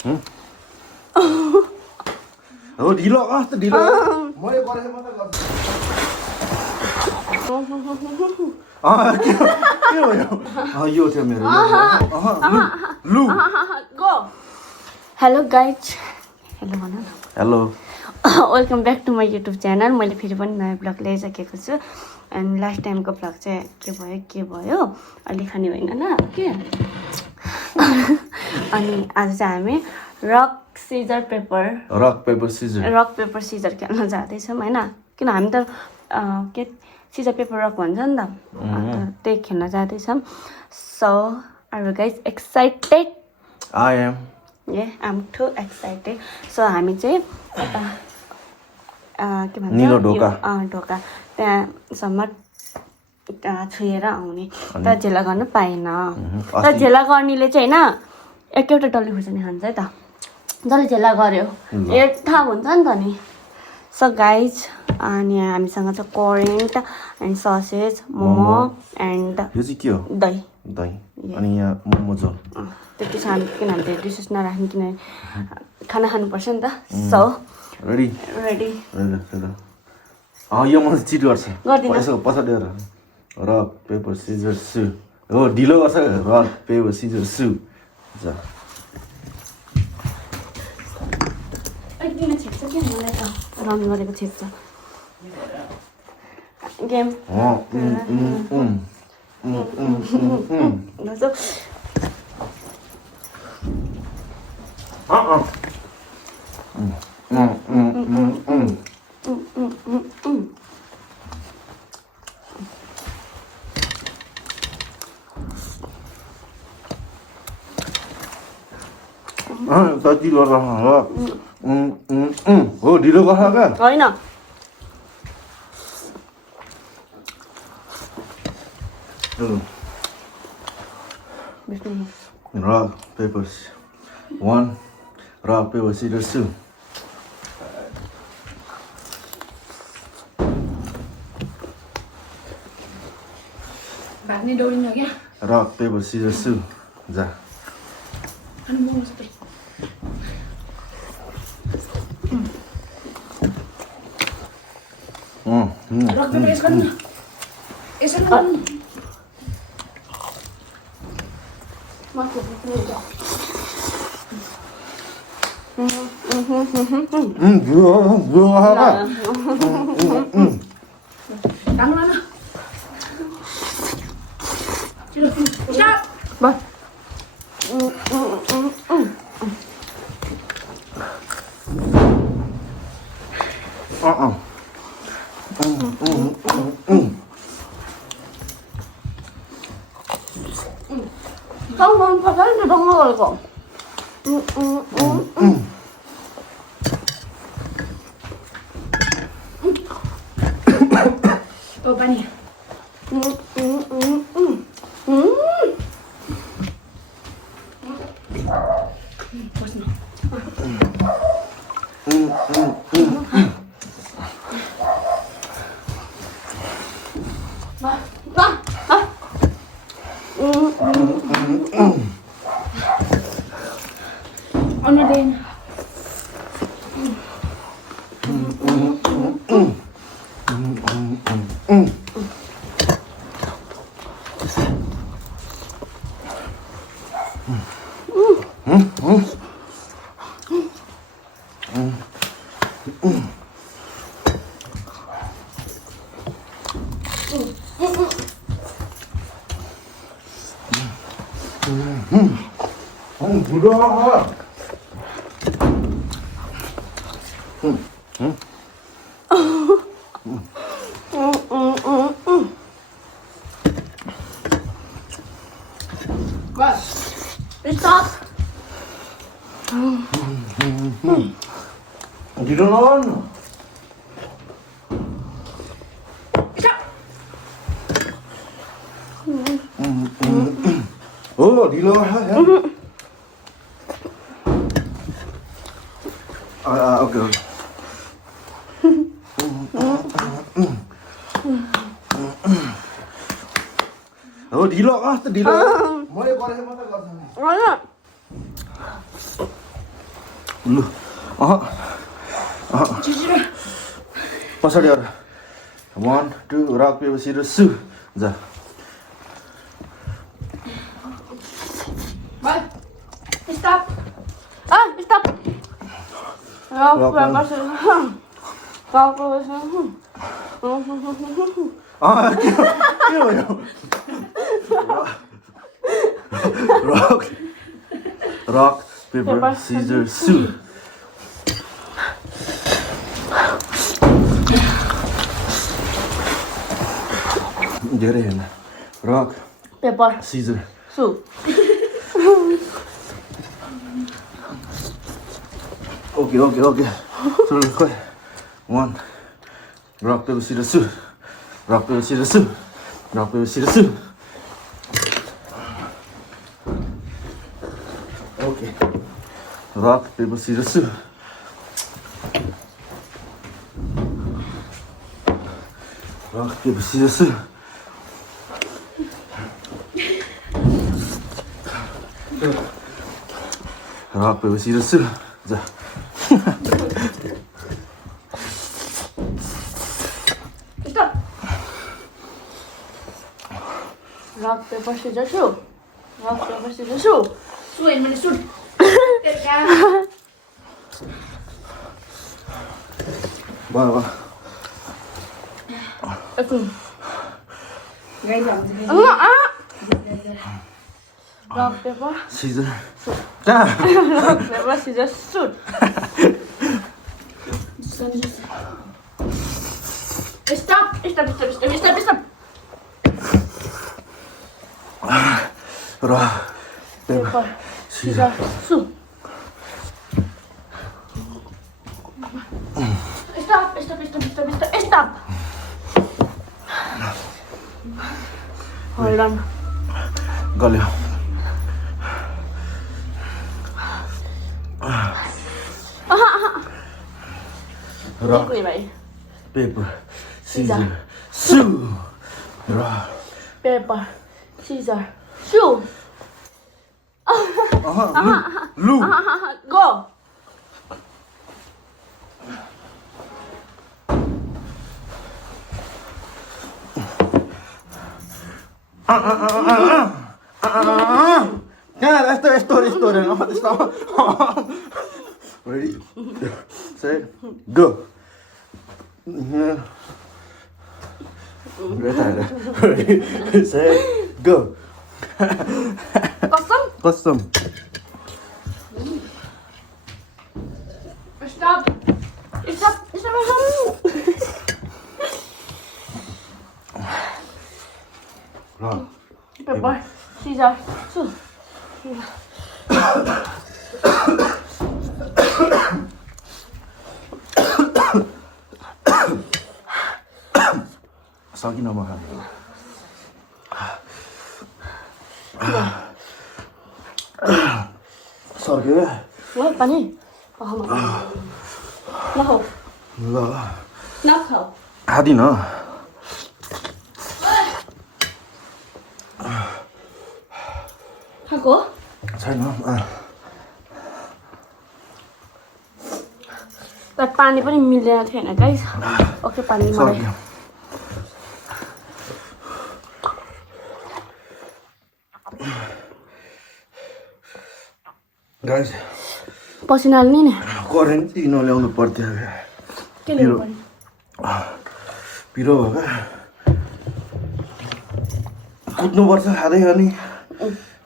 हो ढिलो कस्तो ढिलो मैले गरेको मात्रै गर्छु के भयो यो थियो मेरो लु गो हेलो गाइज हेलो भन न hello welcome back to my YouTube channel मैले फेरि पनि नयाँ ब्लग ल्याइसकेको छु एन्ड लास्ट टाइमको ब्लग चाहिँ के भयो अलि खाने होइन न के अनि आज चाहिँ हामी रक पेपर सिजर खेल्न जाँदैछौँ होइन किन हामी त के सिजर पेपर रक भन्छ नि त त्यही खेल्न जाँदैछौँ so are you guys excited I am I'm too excited so हामी चाहिँ के भन्छ ढोका त्यहाँसम्म छुएर आउने तर झेला गर्नु पाएन तर झेला गर्नेले चाहिँ होइन एकैवटा डल्ले खुर्सानी खान्छ है त जसले झेला गर्यो थाहा हुन्छ नि त नि सो गाइज अनि हामीसँग चाहिँ current and sausage momo and यो चाहिँ के हो दही अनि यहाँ मोमो झोल त्यति छ हामी किन हामी धेरै डिसेस नराख्ने किनभने खाना खानुपर्छ नि त सो रेडी यो मलाई चिट गर्छ यसो पछाडि रक पेपर सिजर सु हो ढिलो गर्छ रक पेपर सिजर सु जा रन गरेको छेक्छ गेम कति गरेर हो ढिलो गर्छ क्या होइन rock, paper, 1 rock, paper, scissors, 2 भाग्ने दौडिनु क्या rock, paper, scissors, 2 जा अनि मोमो सबै रक पेपर यसो गर्नु यसो गर्नु Không, phải thấy thì đông rồi còn. Ô ba nè. Ono din. 부러워. What? Stop. You don't know? Oh, ढिलो okay. हो ढिलो कस्तो ढिलो मैले गरेको मात्रै गर्छ लु पछाडि आएर 1 2 रक पेपर सिजर सु जा Stop. Stop. Rock paper scissors. Rock paper scissors. के भयो रक पेपर सिजर सु धेरै हेर्न rock Paper. Scissor Sue. Okay चलो खोइ 1 rock paper scissor shoot rock paper scissor shoot rock paper scissor shoot okay rock paper scissor shoot rock paper scissor shoot rock paper scissor shoot जा Stop. Rock paper scissors shoe. Rock paper scissors shoe. Sui mình sụt. Tiếp ra. भयो Gây giọng gì? Rock paper. Scissor कहाँ Rock paper scissors shoot. Stop. र Paper scissors shoot. Stop. Hold on. गल्यो र कोही भाइ paper scissor सु र paper scissor सु लु गो यहाँ यस्तो ready set go ready set go कसम Stop. ल Paper scissor सु सकिन म खानु सर्क्यो ल पानी नखाऊ ल नखाऊ खादिन खाएको छैन तर पानी पनि मिल्दैन थियो होइन गाइस ओके पानी मलाई सक्यो गाइस पसिना हाल्ने नि करेन्ट चाहिँ नल्याउनु पर्थ्यो के ल्याउनु पर्ने पिरो हो क्या कुद्नुपर्छ खाँदै अनि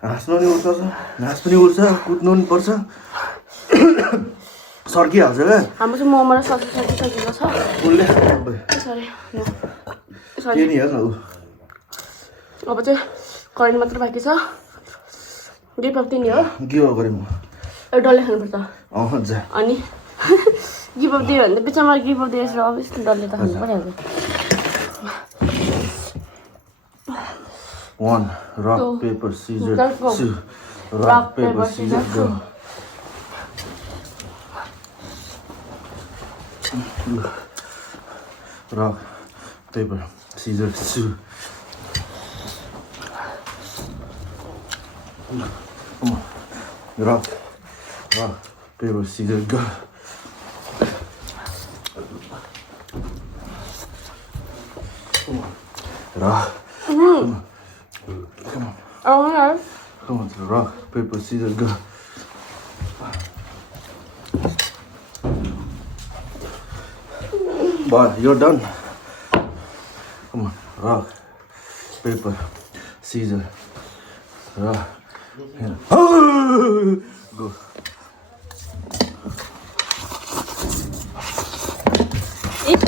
हाँस्नु नि उठ्छ हाँस पनि उठ्छ कुद्नु पनि पर्छ सर्किहाल्छ क्या हाम्रो चाहिँ मोमो र सकिसकेको छ उसले सरी के नि हेर न ऊ अब चाहिँ करेन्ट मात्र बाँकी छ गिफ्ट अफ दिने हो गिभ गरेँ म डल्ले खानुपर्छ जा अनि गिफ्ट अफ दियो भने त बिचमा गिफ्ट अफ दिएछ अभियसली डल्ले त खानु परिहाल्छ 1 rock paper scissors go. sue rock paper scissors go rock paper scissors sue come on rock paper, scissors, go. Rock. Come on. Oh, Come on to the rock, paper, scissors, go. But you're done. Come on, rock, paper, scissors, rock. Yeah. Oh! Go.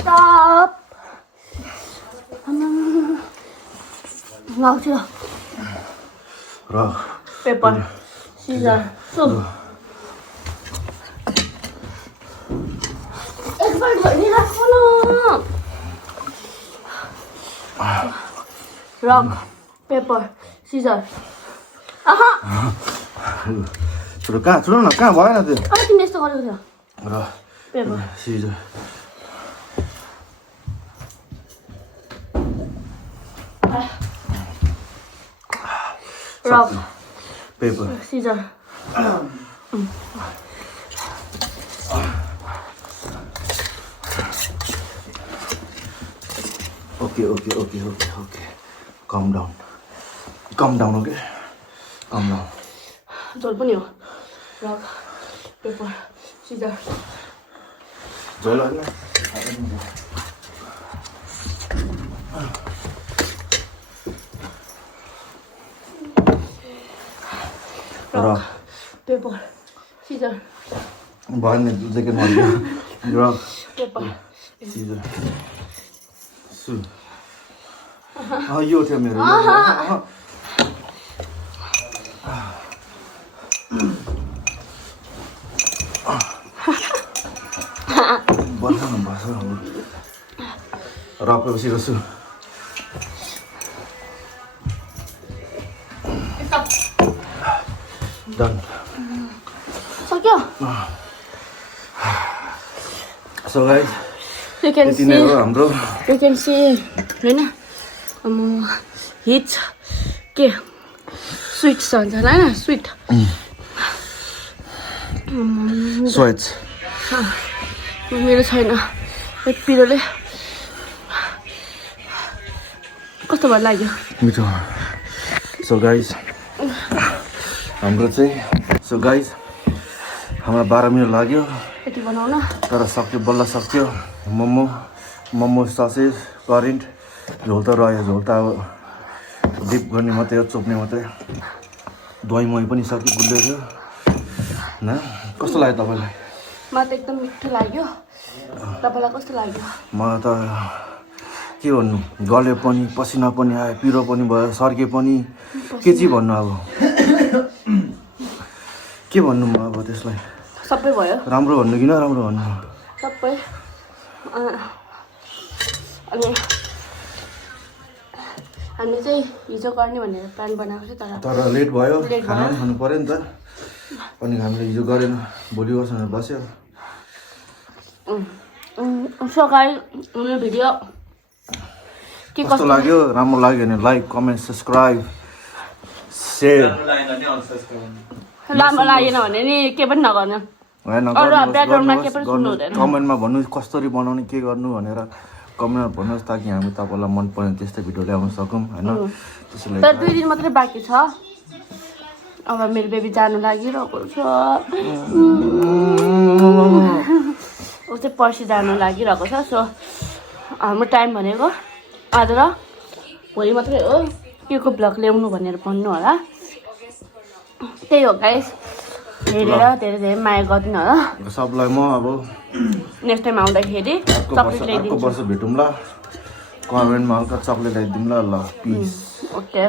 stop. Ngầu chưa? Rock. Paper, scissors, soup. Em phải đợi đi ra con nào. Rock, paper, scissors. Aha. छोडो कहाँ छोडो न कहाँ भएन त्यो अब तिमीले यस्तो गरेको थियो र paper scissor rock paper scissor okay okay okay okay okay come down okay come down झोल पनि हो रक पेपर सिजर झोल होइन रक पेपर सिजर भएन जेकेट मार्यो रक पेपर सिजर सु यो थियो मेरो बनाउनु भएछ रपेपछि रसु डन सक्यो सो गाइस you can यति नै हो हाम्रो you can see हैन हिट के स्वीट हुन्छ हैन स्वीट स्वेट्स मेरो छैन पेट पिरोले कस्तो भर लाग्यो मिठो सो गाइस हाम्रो चाहिँ सो गाइस हाम्रो 12 मिनट लाग्यो यति बनाउन तर सक्यो बल्ल सक्यो मोमो ससेज करेन्ट झोल त रह्यो झोल त अब डिप गर्ने मात्रै हो चोप्ने मात्रै दही मही पनि सक्यो गुल्दै थियो न कस्तो लाग्यो तपाईँलाई मलाई त एकदम मिठो लाग्यो तपाईँलाई कस्तो लाग्यो मलाई त के भन्नु गल्यो पनि पसिना पनि आयो पिरो पनि भयो सर्के पनि के चाहिँ भन्नु अब के भन्नु म अब त्यसलाई सबै भयो राम्रो भन्नु कि नराम्रो भन्नु सबै अनि हामी चाहिँ हिजो गर्ने भनेर प्लान बनाएको थियो तर लेट भयो लेट खाना पनि खानु पर्यो नि त अनि हामीले हिजो गरेन भोलि गर्छ भनेर बस्यो सो गाइस यो भिडियो के कस्तो लाग्यो राम्रो लाग्यो भने लाइक कमेन्ट सब्सक्राइब सेयर राम्रो लागेन भने नि के पनि नगर्नु कमेन्टमा भन्नु कसरी बनाउने के गर्नु भनेर कमेन्टमा भन्नुहोस् ताकि हामी तपाईँलाई मन पर्ने त्यस्तै भिडियो ल्याउन सकौँ होइन त्यसैले तर 2 दिन मात्रै बाँकी छ अब मेरो बेबी जानु लागिरहेको छ ऊ चाहिँ पर्सि जानु लागिरहेको छ सो हाम्रो टाइम भनेको आज र भोलि मात्रै हो के को ब्लग ल्याउनु भनेर भन्नु होला त्यही हो गाइस हेरेर धेरै धेरै माया गरिदिनु होला सबलाई म अब नेक्स्ट टाइम आउँदाखेरि चक्लेट अर्को ल्याइदिन्छु वर्ष भेटौँ ल कमेन्टमा हल्का चक्लेट ल्याइदिउँ ल पिस ओके